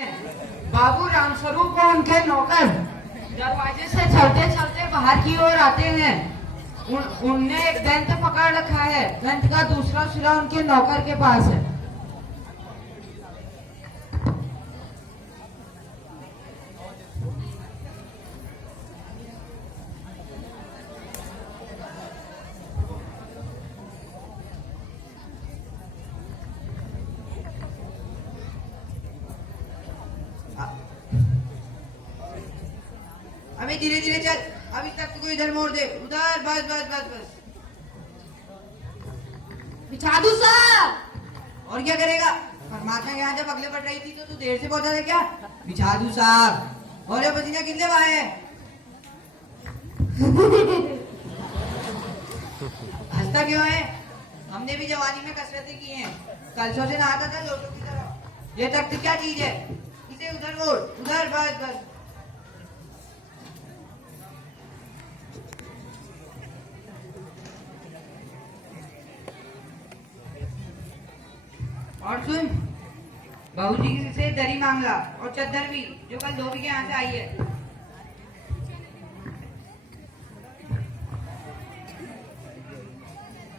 बाबू रामस्वरूप को उनके नौकर दरवाजे से चलते चलते बाहर की ओर आते हैं। उनने एक दंत पकड़ रखा है। दंत का दूसरा सिरा उनके नौकर के पास है। अभी धीरे धीरे चल। अभी तक को इधर मोड़ दे, उधर। बस बस बस बस। बिछा दूं साहब? और क्या करेगा? परमात्मा के यहाँ जब अगले बढ़ रही थी तो तू देर से पहुंचा था क्या? बिछा दूं साहब। और ये पसीना कितने बाहे है? हंसता क्यों है? हमने भी जवानी में कसरतें की हैं। कलशों से नहाता था लोटों की तरह। ये तख्त क्या चीज है? इसे उधर मोड़, उधर। बस बस। और सुन, बहू जी से दरी मांगला और चद्दर भी, जो कल धोबी के यहाँ से आई है।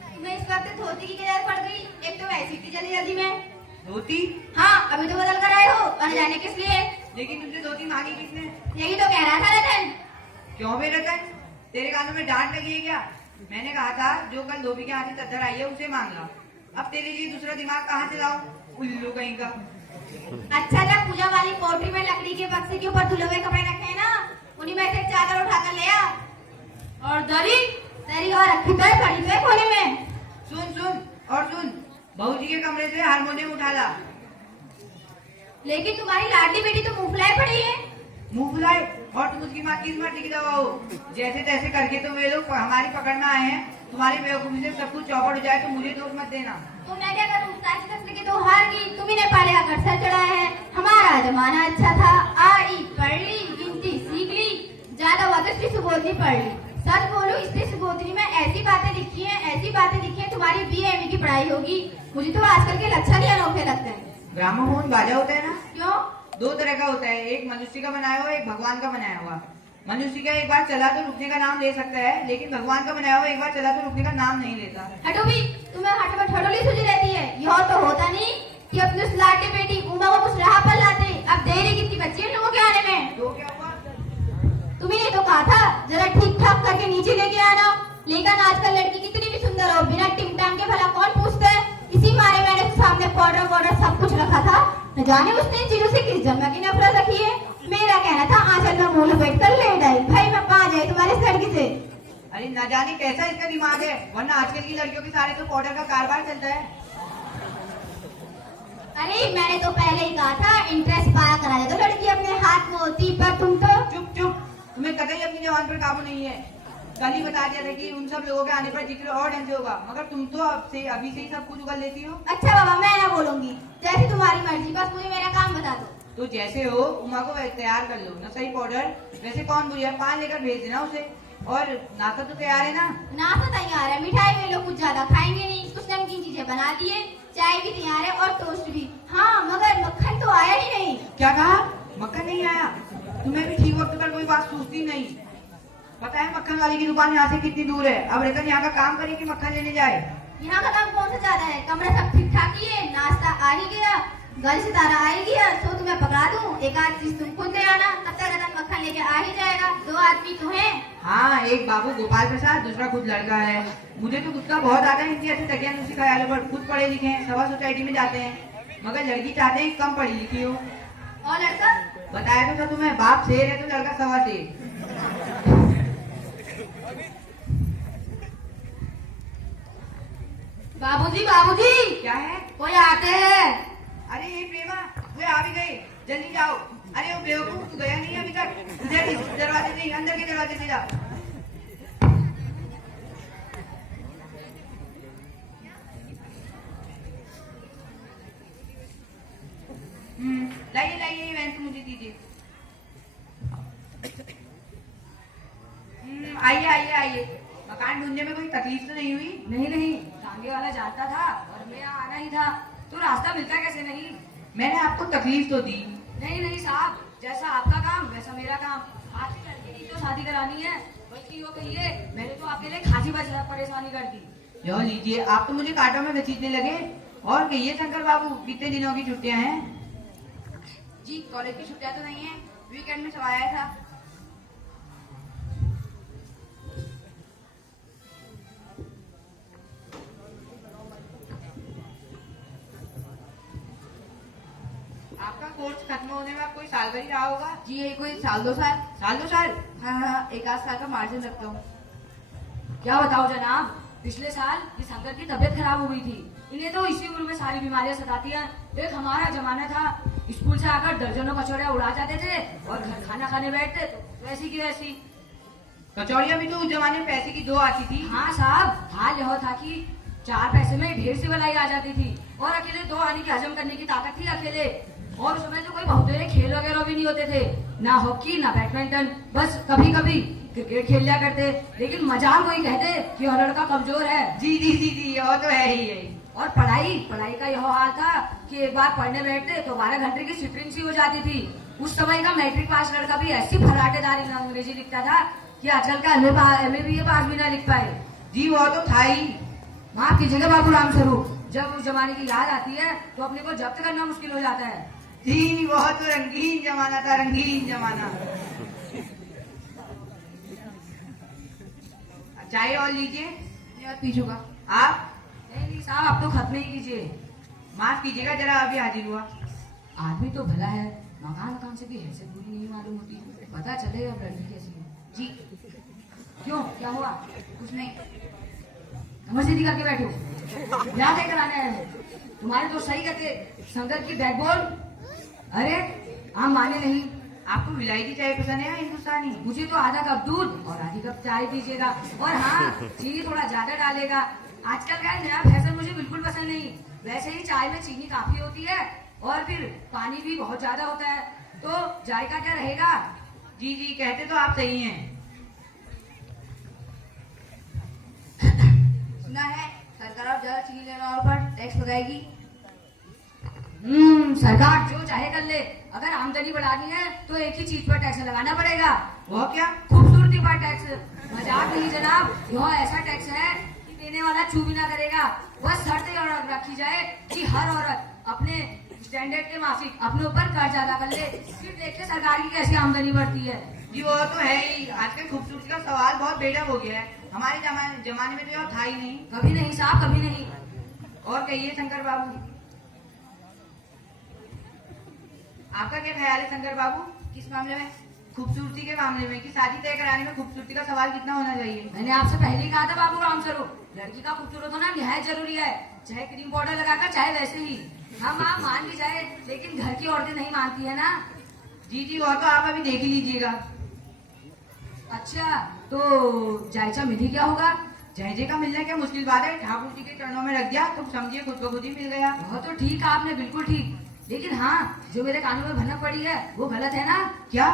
तुम्हें इस वक्त धोती की जरूरत पड़ गई? एक तो वैसी थी जल्दी जल्दी में। धोती? हाँ, अभी तो बदल कर आए हो। और जाने किस लिए? लेकिन तुमसे धोती मांगी किसने? यही तो कह रहा था रतन। क्यों बे रतन? तेरे कानों में डांट लगी है क्या? मैंने कहा था जो कल धोबी के यहाँ से चद्दर आई है उसे मांगला। अब तेरे लिए दूसरा दिमाग कहाँ से लाऊं? उल्लू कहीं का। अच्छा, जब पूजा वाली कोठरी में लकड़ी के बक्से के ऊपर धुले हुए कपड़े रखे हैं ना, उन्हीं में से एक चादर उठाकर ले आ। और दरी दरी और रखी तो है पड़ी हुई कोने में। सुन सुन और सुन, बहू जी के कमरे से हारमोनियम उठा ला। लेकिन तुम्हारी लाडली बेटी तो मुंह फुलाए पड़ी है। मुंह फुलाए? और तुम उसकी माँ किस माटी की दवा हो? जैसे तैसे करके तो वे लोग हमारी पकड़ना आए हैं। तुम्हारी बेवकूफी से सब कुछ चौपट हो जाए तो मुझे दोष मत देना। तो मैं क्या करूं? साची तस्ले की तो हार गई। तुम्ही ने पाले आकर सर चढ़ाया है। हमारा जमाना अच्छा था। आई पढ़ ली, गिनती सीख ली, ज्यादा हुआ तो इसकी सुबोधनी पढ़ ली। सच बोलूं, इसकी सुबोधनी में ऐसी बातें लिखी हैं तुम्हारी BA की पढ़ाई होगी। मुझे तो आजकल के लक्षण ही अनोखे लगते हैं। ग्रामोफोन बाजा होता है ना? क्यों? दो तरह का होता है, एक मनुष्य का बनाया हुआ, एक भगवान का बनाया हुआ। मनुष्य का एक बार चला तो रुकने का नाम ले सकता है, लेकिन भगवान का बनाया हुआ एक बार चला तो रुकने का नाम नहीं लेता। हटो भी, तुम्हें हट में ठडोली सूझी रहती है। यह तो होता नहीं कि अपनी उस लाडली बेटी उमा को कुछ राह पर लाते। अब देरी कितनी बच्ची है लोगों के आने में। तो क्या हुआ? तुम्ही ने तो कहा था जरा ठीक ठाक करके नीचे लेके आना। लेकिन आजकल लड़की कितनी भी सुंदर हो, बिना टिमटाम के भला कौन पूछता है? इसी मारे मैंने सामने पाउडर सब कुछ रखा था। न जाने उसने इन चीजों से किस जन्म की नफरत रखी है। मेरा कहना था आंचल में मुंह लपेट कर लेट आई। भाई मैं कहाँ जाए तुम्हारे इस लड़की से? अरे न जाने कैसा इसका दिमाग है, वरना आजकल की लड़कियों के सारे तो पाउडर का कारोबार चलता है। अरे मैंने तो पहले ही कहा था इंटरेस्ट पाया करा दे तो लड़की अपने हाथ में होती, पर तुम तो चुप चुप, तुम्हें कतई अपनी जवान पर काबू नहीं है। कल ही बता दिया था कि उन सब लोगों के आने पर जिक्र और ढंग से होगा, मगर तुम तो अभी से ही सब कुछ उगल लेती हो। अच्छा बाबा, मैं ना बोलूंगी, जैसी तुम्हारी मर्जी, बस मुझे मेरा काम बता दो। तो जैसे हो उमा को तैयार कर लो ना, सही पाउडर। वैसे कौन बुरी है, 5 लेकर भेज देना उसे। और नाश्ता तो तैयार है ना? नाश्ता तैयार है, मिठाई में लोग कुछ ज्यादा खाएंगे नहीं, कुछ नमकीन चीजें बना दिए, चाय भी तैयार है और टोस्ट भी। हाँ, मगर मक्खन तो आया ही नहीं। क्या कहा? मक्खन नहीं आया? तुम्हें भी ठीक वक्त पर कोई बात सूझती नहीं। पता है मक्खन वाली की दुकान यहाँ से कितनी दूर है? अब रतन यहाँ का काम करे कि मक्खन लेने जाए? यहाँ का काम कौन सा ज्यादा है? कमरा सब ठीक ठाक ही है, नाश्ता आ ही गया, गल सितारा आ ही गया, तो तुम्हें पकड़ा दूं, एक आध चीज तुम खुद ले आना, तब तक रतन मक्खन लेके आ ही जाएगा। 2 आदमी तो हैं। हाँ, एक बाबू गोपाल प्रसाद, दूसरा खुद लड़का है। मुझे तो गुस्सा बहुत आता है इनकी ऐसे तकियानुसी ख्यालों पर। खुद पढ़े लिखे हैं, सभा सोसाइटी में जाते हैं, मगर लड़की चाहते हैं कम पढ़ी लिखी हो। और लड़का? बताया तो था तुम्हें, बाप शेर है तो लड़का सवा शेर। बाबूजी क्या है? कोई आते हैं। अरे ये प्रेमा, वे आ भी गए, जल्दी जाओ। अरे वो बेवकूफ तू गया नहीं अभी तक, इधर इस दरवाजे से, अंदर के दरवाजे से जा। लाइए लाइए, वैसे मुझे दीजिए। आइए आइए आइए। मकान ढूंढने में कोई तकलीफ तो नहीं हुई? नहीं, आगे वाला जानता था और मेरा आना ही था, तो रास्ता मिलता कैसे नहीं? मैंने आपको तकलीफ तो दी, नहीं नहीं साहब, जैसा आपका काम वैसा मेरा काम। आपकी लड़की की तो शादी करानी है, बल्कि यो कहिए मैंने तो आपके लिए खासी परेशानी कर दी। यो लीजिए, आप तो मुझे कांटों में घसीटने लगे। और कहिए शंकर बाबू, कितने दिनों की छुट्टियां हैं? जी कॉलेज की छुट्टियां तो नहीं है, वीकेंड में सब आया था। आपका कोर्स खत्म होने में कोई साल भर ही रहा होगा। जी यही कोई साल 2 साल। साल 2 साल? हाँ, एक आध साल का मार्जिन रखता हूँ। क्या बताओ जनाब, पिछले साल इस शंकर की तबीयत खराब हो गई थी। इन्हें तो इसी उम्र में सारी बीमारियां सताती हैं। एक हमारा जमाना था, स्कूल से आकर दर्जनों कचौड़ियां उड़ा जाते थे और घर खाना खाने बैठते तो वैसी की वैसी। कचौड़ियाँ भी तो उस जमाने में पैसे की 2 आती थी। हाँ साहब, हाल यह था कि 4 पैसे में ढेर सी मलाई आ जाती थी और अकेले 2 आने की हजम करने की ताकत थी अकेले। और उस समय तो कोई बहुतेरे खेल वगैरह भी नहीं होते थे, ना हॉकी ना बैडमिंटन, बस कभी कभी क्रिकेट खेल लिया करते। लेकिन मजाल वही कहते कि यह लड़का कमजोर है। जी जी जी जी, वो तो है ही है। और पढ़ाई का यह हाल था कि एक बार पढ़ने बैठते तो 12 घंटे की सिटरिंग सी हो जाती थी। उस समय का मैट्रिक पास लड़का भी ऐसी फराटेदार अंग्रेजी लिखता था कि आजकल का MA भी पास भी ना लिख पाए। जी वो तो था ही। माफ कीजिएगा बाबू राम स्वरूप, जब उस जमाने की याद आती है तो अपने को जब्त करना मुश्किल हो जाता है। जी वो तो रंगीन जमाना था, रंगीन जमाना। चाय और लीजिए। मत पीछूगा। आप? नहीं साहब, आप तो खत्म ही कीजिए। माफ कीजिएगा, जरा अभी हाजिर हुआ। आदमी तो भला है, मकान से भी हैसियत बुरी नहीं मालूम होती। पता चले अब लड़की कैसी है। जी क्यों, क्या हुआ? कुछ नहीं। कमर सीधी करके बैठो, क्या लेकर आने आए हो? तुम्हारे तो सही कहते शंकर की बैकबोन। अरे आप माने नहीं। आपको विलायती चाय पसंद है या हिंदुस्तानी? मुझे तो आधा कप दूध और आधी कप चाय दीजिएगा, और हाँ चीनी थोड़ा ज्यादा डालेगा। आजकल का नया फैशन मुझे बिल्कुल पसंद नहीं। वैसे ही चाय में चीनी काफी होती है और फिर पानी भी बहुत ज्यादा होता है, तो जायका क्या रहेगा? जी जी, कहते तो आप सही हैं। सुना है सरकार अब ज्यादा चीनी लेने वालों पर टैक्स लगाएगी। सरकार जो चाहे कर ले, अगर आमदनी बढ़ानी है तो एक ही चीज पर टैक्स लगाना पड़ेगा। वो क्या? खूबसूरती पर टैक्स। मजाक नहीं जनाब, यह ऐसा टैक्स है कि देने वाला चू भी ना करेगा। बस शर्त रखी जाए कि हर औरत अपने स्टैंडर्ड के माफिक अपने ऊपर कर्ज अदा कर ले, फिर देखिए सरकार की कैसी आमदनी बढ़ती है। जी वो तो है ही। आजकल खूबसूरती का सवाल बहुत बेढंग हो गया है। हमारे जमाने में तो यह था ही नहीं। कभी नहीं साहब, कभी नहीं। और कहिए शंकर बाबू, आपका क्या ख्याल है शंकर बाबू? किस मामले में? खूबसूरती के मामले में, कि शादी तय कराने में खूबसूरती का सवाल कितना होना चाहिए? मैंने आपसे पहले ही कहा था बाबू राम स्वरूप, लड़की का खूबसूरत होना निहायत जरूरी है, चाहे क्रीम पाउडर लगाकर चाहे वैसे ही। हम आप मान भी जाए, लेकिन घर की औरतें नहीं मानती है ना। जी जी, वो तो आप अभी देख ही लीजिएगा। अच्छा, तो जायचा विधि क्या होगा? जयजे का मिलना क्या मुश्किल बात है? ठाकुर जी के चरणों में रख दिया तो समझिए खुद को खुद ही मिल गया। वह तो ठीक है आपने, बिल्कुल ठीक। लेकिन हाँ, जो मेरे कानों में भनक पड़ी है वो गलत है ना? क्या?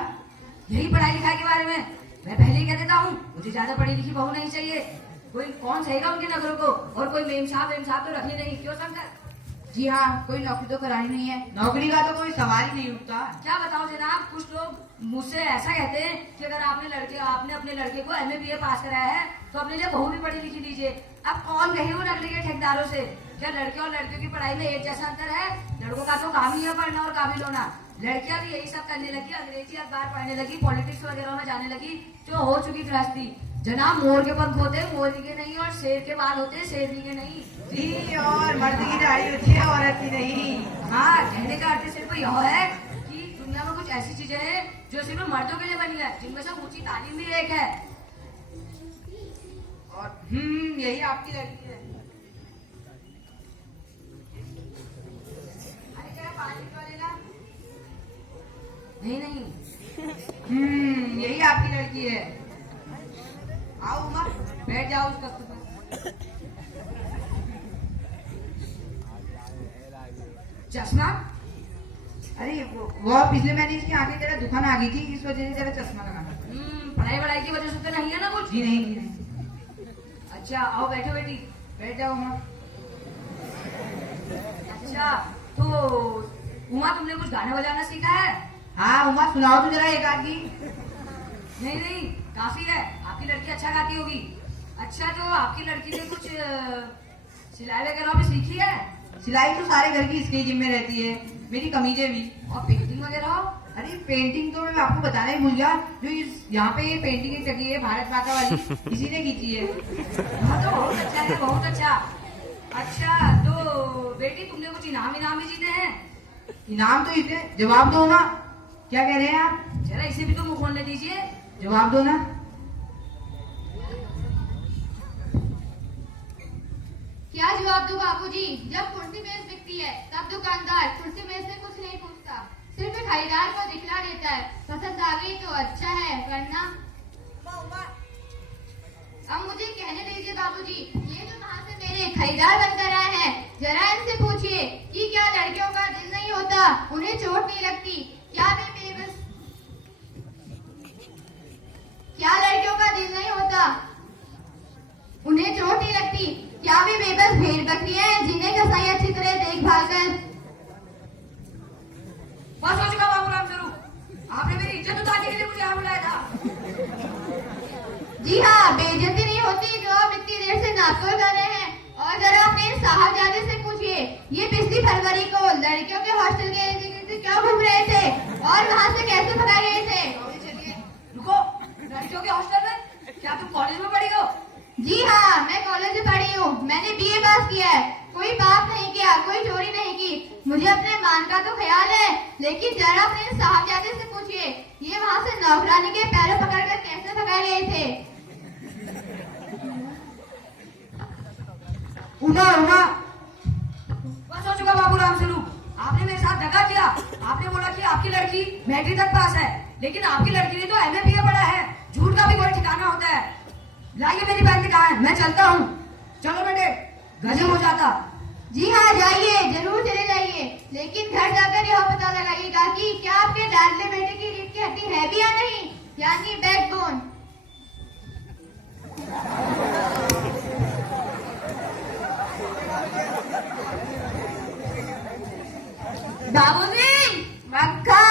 यही पढ़ाई लिखाई के बारे में। मैं पहले ही कह देता हूँ, मुझे ज्यादा पढ़ी लिखी बहू नहीं चाहिए। कोई कौन सहेगा उनके नगरों को, और कोई मेम साहब तो रखनी नहीं। क्यों शंकर? जी हाँ, कोई नौकरी तो करानी नहीं है। नौकरी का तो कोई सवाल ही नहीं उठता। क्या बताओ जनाब, कुछ लोग मुझसे ऐसा कहते हैं कि अगर आपने अपने लड़के को MA BA पास कराया है तो अपने लिए बहू भी पढ़ी लिखी दीजिए। अब कौन कहे वो नकली के ठेकेदारों से? क्या लड़के और लड़कियों की पढ़ाई में एक जैसा अंतर है? लड़कों का तो काम ही है पढ़ना और काबिल होना। लड़कियां भी यही सब करने लगी, अंग्रेजी अखबार पढ़ने लगी, पॉलिटिक्स वगैरह में जाने लगी, जो हो चुकी गृहस्थी। जनाब, मोर के पंख होते मोरनी के नहीं, और शेर के बाल होते शेरनी के नहीं। जी, और मर्द की दाढ़ी होती है औरत की नहीं। हाँ, कहने का अर्थ सिर्फ यह है कि दुनिया में कुछ ऐसी चीजें हैं जो सिर्फ मर्दों के लिए बनी है, जिनमें से ऊंची तालीम भी एक है। और यही आपकी लड़की है। अरे क्या पानी तो लेना? नहीं, यही आपकी लड़की है। आओ उमा, बैठ जाओ उस तख्त पर। चश्मा? अरे वो पिछले महीने इसकी आंखें जरा दुकान आ गई थी, इस वजह से जरा चश्मा लगाना। पढ़ाई की वजह से तो नहीं है ना कुछ? जी नहीं। अच्छा, आओ बैठो बेटी। बैठ जाओ उमा। अच्छा, तो उमा तुमने कुछ गाना बजाना सीखा है? हाँ उमा सुनाओ तो जरा एक आध की। नहीं नहीं काफी है, आपकी लड़की अच्छा गाती होगी। अच्छा तो आपकी लड़की ने कुछ सिलाई वगैरह भी सीखी है? सिलाई तो सारे घर की इसके जिम्मे रहती है, मेरी कमीजें भी। और पेंटिंग वगैरह? अरे पेंटिंग तो मैं आपको बताना ही भूल गया, जो इस यहाँ पे ये पेंटिंग लगी है भारत माता वाली, इसी ने खींची है। हाँ तो बहुत अच्छा है, बहुत अच्छा। अच्छा तो बेटी तुमने कुछ इनाम इनाम भी जीते हैं? इनाम तो इसे जवाब दो ना, क्या कह रहे हैं आप? जरा इसे भी तो मुंह खोलने दीजिए। जवाब दो ना। क्या जवाब दूं बाबूजी? जब कुर्सी मेज बिकती है तब दुकानदार कुर्सी मेज से कुछ नहीं पूछता, सिर्फ खरीदार को दिखला देता है, पसंद आ गई तो अच्छा है वरना। अब मुझे कहने दीजिए बाबूजी, ये जो वहाँ से मेरे खरीदार बनकर आए हैं, जरा इनसे पूछिए कि क्या लड़कियों का दिल नहीं होता, उन्हें चोट नहीं लगती? क्या लड़कियों का दिल नहीं होता, उन्हें चोट नहीं लगती? क्या वे बेबस भेड़ बकरियां हैं जिन्हें कसाई अच्छी तरह देखभाल कर? बस हो चुका बाबूराम स्वरूप, आपने मेरी इज्जत उतारने के लिए मुझे यहाँ बुलाया था। जी हाँ, बेइज्जती नहीं होती जो आप इतनी देर से नाश्ता कर रहे हैं। और जरा अपने साहबजादे से पूछिए, ये पिछली फरवरी को लड़कियों के हॉस्टल के इर्द गिर्द क्यों घूम रहे थे और वहाँ से कैसे भगाए गए थे? रुको, लड़कियों के हॉस्टल में? क्या तुम कॉलेज में पढ़ी हो? जी हाँ, मैं कॉलेज में पढ़ी हूँ, मैंने बीए पास किया है, कोई पाप नहीं किया, कोई चोरी नहीं की, मुझे अपने मान का तो ख्याल है। लेकिन जरा अपने साहबजादे से पूछिए, ये वहाँ से नौकरानी के पैरों पकड़कर कैसे भगाए गए थे? उमा उमा बस हो चुका बाबूराम स्वरूप, आपने मेरे साथ दगा किया। आपने बोला कि आपकी लड़की मैट्रिक तक पास है, लेकिन आपकी लड़की ने तो एमए बीए पढ़ा है। झूठ का भी कोई ठिकाना होता है। लाइए मेरी बहन कहाँ है, मैं चलता हूँ। चलो बेटे, गजब हो जाता। जी हाँ जाइए, जरूर चले जाइए, लेकिन घर जाकर यह पता लगाइएगा कि क्या आपके लाडले बेटे की रीढ़ की हड्डी है भी या नहीं, यानी बैकबोन। बाबूजी, मक्खन।